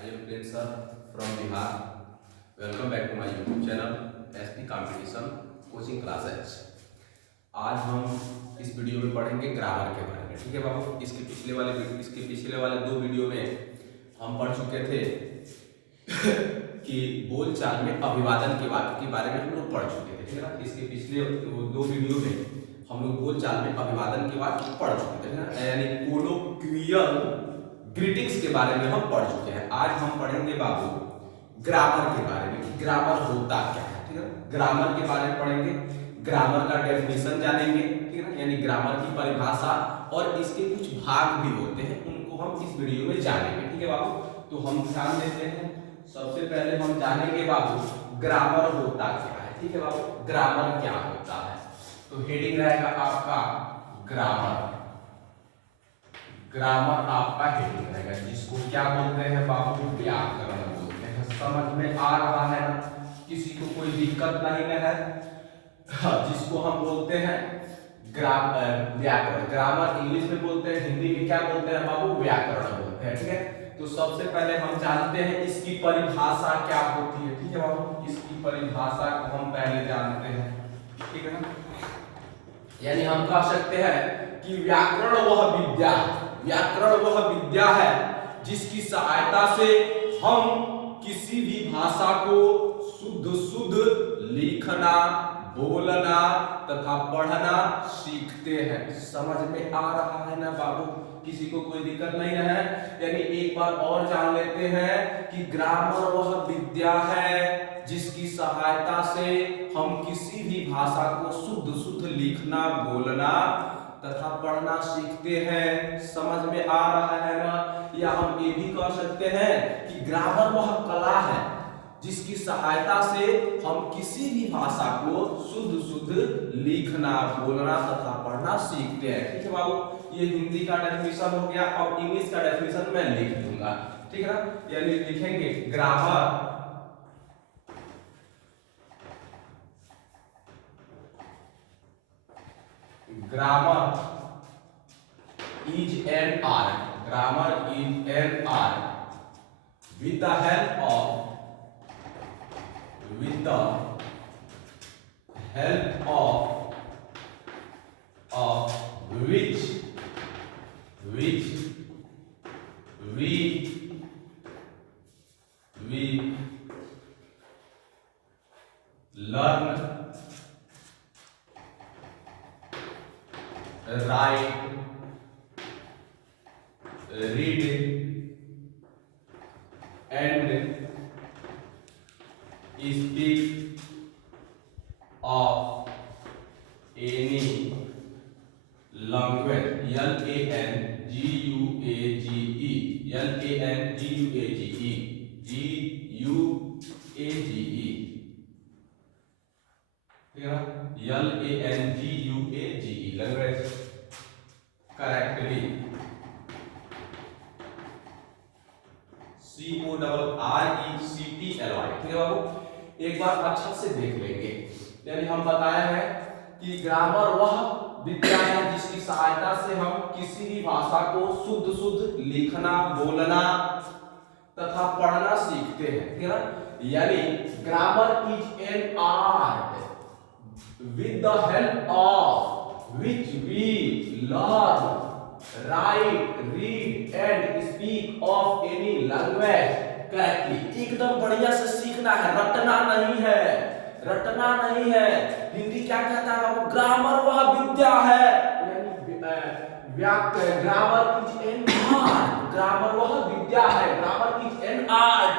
I am Prince sir from Bihar. Welcome back to my YouTube channel SP Competition Coaching Classes. आज हम इस video में पढ़ेंगे grammar के बारे में। ठीक है बाबू, इसके पिछले वाले दो वीडियो में हम पढ़ चुके थे कि बोलचाल में अभिवादन के बारे में हम लोग पढ़ चुके थे। ठीक है ना, इसके पिछले दो वीडियो में हम लोग बोलचाल में अभिवादन के वाक्य पढ़ चुके थे ना, यानी कोलोक्वियल ग्रीटिंग्स के बारे में हम पढ़ चुके हैं। आज हम पढ़ेंगे बाबू ग्रामर के बारे में कि ग्रामर होता क्या है। ठीक है, ग्रामर के बारे में पढ़ेंगे, ग्रामर का डेफिनेशन जानेंगे। ठीक है ना, यानी ग्रामर की परिभाषा और इसके कुछ भाग भी होते हैं, उनको हम इस वीडियो में जानेंगे। ठीक है बाबू, तो हम ध्यान देते हैं। सबसे पहले हम जानेंगे बाबू ग्रामर होता क्या है। ठीक है बाबू, ग्रामर क्या होता है, तो हेडिंग रहेगा आपका ग्रामर। ग्रामर आपका हेडिंग रहेगा, जिसको क्या बोलते हैं बाबू, व्याकरण बोलते हैं। समझ में आ रहा है ना, किसी को कोई दिक्कत नहीं है। जिसको हम बोलते हैं व्याकरण। ग्रामर इंग्लिश में बोलते हैं, हिंदी में क्या बोलते हैं बाबू, व्याकरण बोलते हैं। ठीक है, तो सबसे पहले हम जानते हैं इसकी परिभाषा क्या होती है। ठीक है बाबू, इसकी परिभाषा को हम पहले जानते हैं। ठीक है ना, यानी हम कह सकते हैं कि व्याकरण वह विद्या है जिसकी सहायता से हम किसी भी भाषा को शुद्ध लिखना, बोलना तथा पढ़ना सीखते हैं। समझ में आ रहा है ना बाबू, किसी को कोई दिक्कत नहीं है। यानी एक बार और जान लेते हैं कि ग्रामर वह विद्या है जिसकी सहायता से हम किसी भी भाषा को शुद्ध लिखना, बोलना तथा पढ़ना सीखते हैं। समझ में आ रहा है ना, या हम ये भी कह सकते हैं कि ग्रामर वह कला है जिसकी सहायता से हम किसी भी भाषा को शुद्ध लिखना, बोलना तथा पढ़ना सीखते हैं। ठीक है बाबू, ये हिंदी का डेफिनेशन हो गया। अब इंग्लिश का डेफिनेशन मैं लिख दूंगा। ठीक है ना, यानी लिखेंगे grammar is an art. Grammar is an art with the help of which we learn, write, read and speak of any language. Language correctly. CORRECTLY। ठीक है बाबू, एक बार अच्छा से देख लेंगे। यानी हम बताया है कि ग्रामर वह विद्या है जिसकी सहायता से हम किसी भी भाषा को शुद्ध लिखना, बोलना तथा पढ़ना सीखते हैं। ठीक है ना, यानी grammar is an art with the help of which we learn, write, read and speak of any language correctly। एकदम बढ़िया से सीखना है, रटना नहीं है। हिंदी क्या कहता है बाबू, ग्रामर वह विद्या है, यानी grammar is an art. Grammar वह विद्या है, ग्रामर इज एन आर्ट,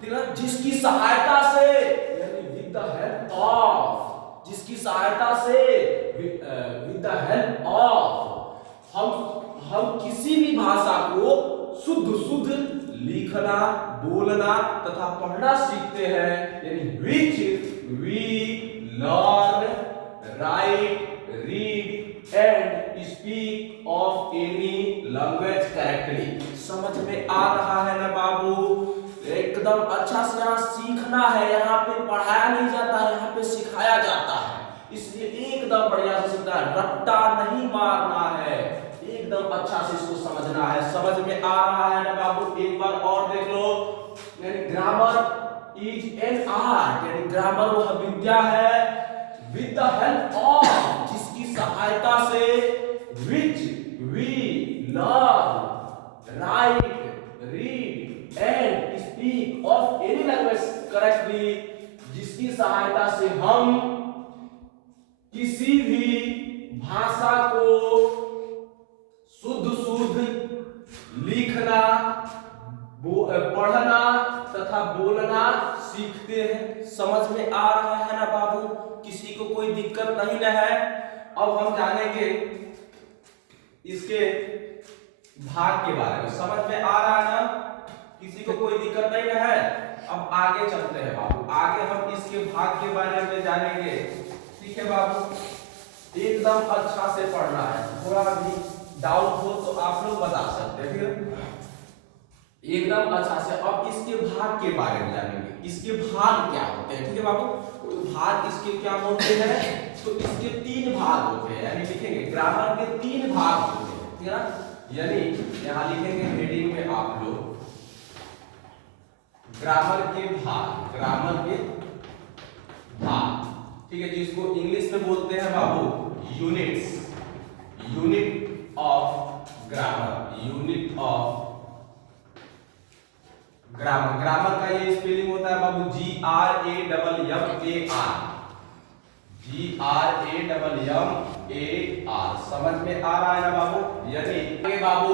ठीक है, जिसकी सहायता से, यानी विद द हेल्प ऑफ, जिसकी सहायता से, विद द हेल्प ऑफ हम किसी भी भाषा को शुद्ध लिखना, बोलना तथा पढ़ना सीखते हैं। यानी which we learn, write, read and speak of any language correctly। समझ में आ रहा है ना बाबू, एकदम अच्छा से यहाँ सीखना है, यहाँ पे पढ़ाया नहीं जाता है, यहाँ पे सिखाया जाता है। इसलिए एकदम बढ़िया से सीखना है, रट्टा नहीं मारना है, एकदम अच्छा से इसको समझना है। समझ में आ रहा है ना बाबू? एक बार और देख लो। यानी ग्रामर इज एन आर्ट, यानी ग्रामर वह विद्या है विद द हेल्प ऑफ, जिसकी सहायता से which we learn write read and speak of any language correctly, जिसकी सहायता से हम किसी भी भाषा को शुद्ध लिखना, पढ़ना तथा बोलना सीखते हैं। समझ में आ रहा है ना बाबू? किसी को कोई दिक्कत नहीं ना है? अब हम जानेंगे इसके भाग के बारे में। समझ में आ रहा है ना? किसी को कोई दिक्कत नहीं ना है? अब आगे चलते हैं बाबू, आगे हम इसके भाग के बारे में जानेंगे। ठीक है बाबू, एकदम अच्छा से पढ़ना है। थोड़ा भी डाउट हो तो आप लोग बता सकते हैं, फिर एकदम अच्छा से। अब इसके भाग के बारे में जानेंगे, इसके भाग क्या होते हैं। ठीक है बाबू, तो भाग इसके क्या होते हैं? तो इसके 3 भाग होते हैं, यानी लिखेंगे ग्रामर के 3 भाग होते हैं। ठीक है ना? यानी यहां लिखेंगे हेडिंग में आप लोग ग्रामर के भाग, ग्रामर के भाग। ठीक है, जिसको इंग्लिश में बोलते हैं बाबू units, unit of grammar, unit of grammar. Grammar का ये स्पेलिंग होता है बाबू GRAMMAR, GRAMMAR। समझ में आ रहा है ना बाबू? यानी बाबू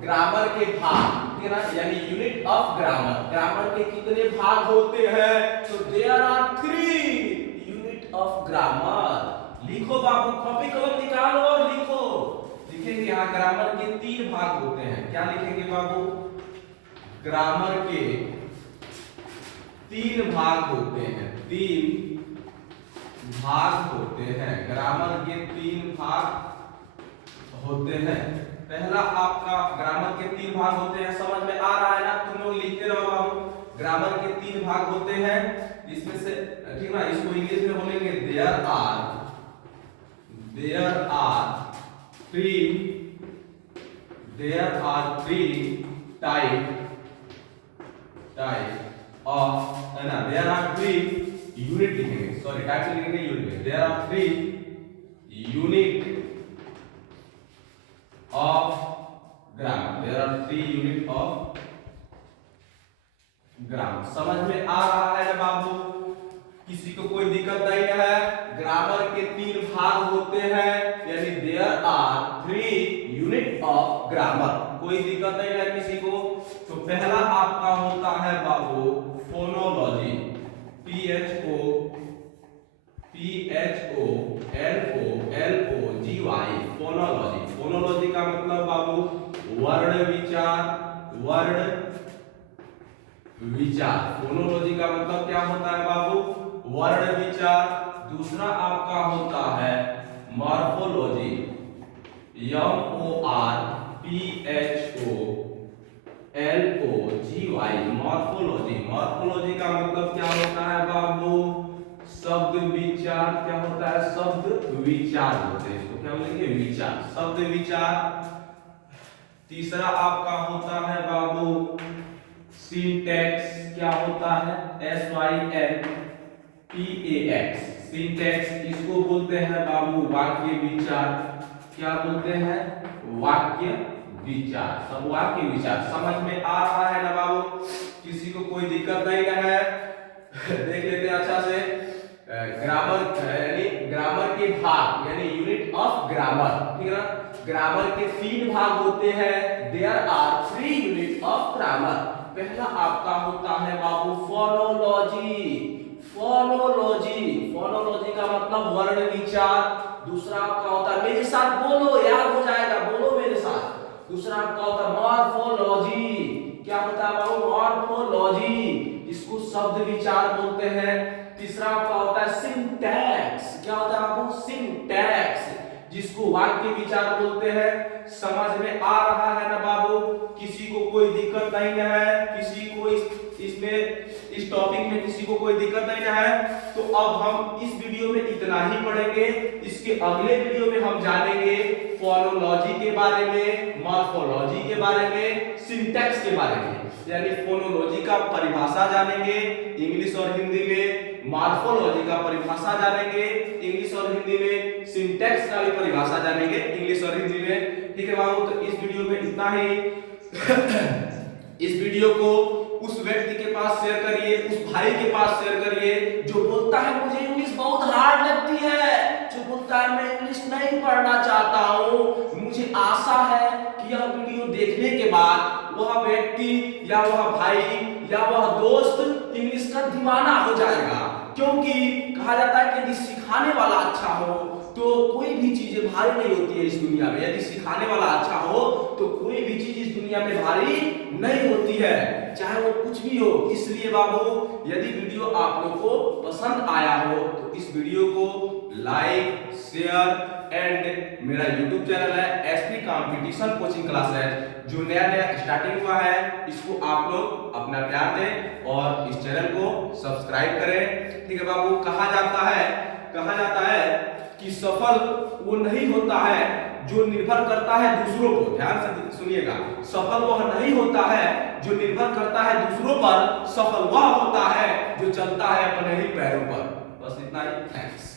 ग्रामर के भाग, ठीक है ना, यानी यूनिट ऑफ ग्रामर। ग्रामर के कितने भाग होते हैं? तो there are 3 unit of grammar. लिखो बाबू, कॉपी कलम निकालो और लिखो। लिखेंगे यहाँ ग्रामर के 3 भाग होते हैं। क्या लिखेंगे बाबू? ग्रामर के 3 भाग होते हैं, 3 भाग होते हैं। ग्रामर के 3 भाग होते हैं। पहला आपका ग्रामर के 3 भाग होते हैं। समझ में आ रहा है ना? तुम लोग लिखते रहो बाबू। ग्रामर के 3 भाग होते हैं, इसमें से ठीक ना, इसको इंग्लिश में बोलेंगे देयर आर 3 टाइप ऑफ, है ना, देयर आर 3 यूनिट लिखेंगे, सॉरी टाइप से लिखेंगे unit. There are 3 unit of grammar, there are 3 unit of grammar. समझ में आ रहा है ना बाबू? किसी को कोई दिक्कत नहीं है? ग्रामर के 3 भाग होते हैं, यानी there are 3 unit of grammar. कोई दिक्कत नहीं है किसी को? तो पहला आपका होता है बाबू फोनोलॉजी, PHONOLOGY, फोनोलॉजी। फोनोलॉजी का मतलब बाबू वर्ण विचार। फोनोलॉजी का मतलब क्या होता है बाबू? वर्ण विचार। दूसरा आपका होता है मॉर्फोलॉजी, MORPHOLOGY, मॉर्फोलॉजी। मॉर्फोलॉजी का मतलब क्या होता है बाबू? शब्द विचार। क्या होता है? शब्द विचार होते हैं, इसको क्या बोलेंगे? विचार, शब्द विचार। तीसरा आपका होता है बाबू सिंटैक्स। क्या होता है? SYNTAX, syntax. इसको बोलते हैं बाबू वाक्य विचार। क्या बोलते हैं? वाक्य विचार, सब वाक्य विचार। समझ में आ रहा है ना बाबू? किसी को कोई दिक्कत नहीं है? देख लेते हैं अच्छा से। ग्रामर यानी ग्रामर के भाग, यानी यूनिट ऑफ ग्रामर। ठीक है ना? ग्रामर के 3 भाग होते हैं। There are 3 unit of grammar. पहला आपका होता है बाबू फोनोलॉजी। फोनोलॉजी का मतलब वर्ण विचार। दूसरा आपका होता है, मेरे साथ बोलो, याद हो जाएगा, बोलो मेरे साथ। दूसरा आपका होता है मॉर्फोलॉजी। क्या होता है बाबू? मॉर्फोलॉजी, इसको शब्द विचार बोलते हैं। तीसरा आपका होता है सिंटैक्स। क्या होता है बाबू? सिंटैक्स, जिसको वाक्य विचार बोलते हैं। समझ में आ रहा है ना बाबू? किसी को कोई दिक्कत नहीं है? किसी को इस टॉपिक में किसी को कोई दिक्कत नहीं है? तो अब हम इस वीडियो में इतना ही पढ़ेंगे। इसके अगले वीडियो में हम जानेंगे फोनोलॉजी के बारे में, मॉर्फोलॉजी के बारे में, सिंटैक्स के बारे में। यानी फोनोलॉजी का परिभाषा जानेंगे इंग्लिश और हिंदी में, मॉर्फोलॉजी का परिभाषा जानेंगे इंग्लिश और हिंदी में, सिंटैक्स का भी परिभाषा जानेंगे इंग्लिश और हिंदी में। ठीक है बाबू, तो इस वीडियो में इतना ही। इस वीडियो को उस व्यक्ति के पास शेयर करिए, उस भाई के पास शेयर करिए जो बोलता है मुझे इंग्लिश बहुत हार्ड लगती है, जो बोलता है मैं इंग्लिश नहीं पढ़ना चाहता हूँ। मुझे आशा है कि यह वीडियो देखने के बाद वह व्यक्ति या वह भाई या वह दोस्त इंग्लिश का दीवाना हो जाएगा। क्योंकि कहा जाता है कि यदि सिखाने वाला अच्छा हो तो कोई भी चीज भारी नहीं होती है इस दुनिया में। यदि सिखाने वाला अच्छा हो तो कोई भी चीज इस दुनिया में भारी नहीं होती है, चाहे वो कुछ भी हो। इसलिए बाबू, यदि वीडियो आप लोग को पसंद आया हो तो इस वीडियो को लाइक, शेयर एंड मेरा YouTube चैनल है एसपी कंपटीशन कोचिंग क्लासेस, जो नया स्टार्टिंग हुआ है, इसको आप लोग अपना प्यार दें और इस चैनल को सब्सक्राइब करें। ठीक है बाबू, कहा जाता है कि सफल वो नहीं होता है जो निर्भर करता है दूसरों पर। ध्यान से सुनिएगा, सफल वह नहीं होता है जो निर्भर करता है दूसरों पर, सफल वह होता है जो चलता है अपने ही पैरों पर। बस इतना ही। थैंक्स।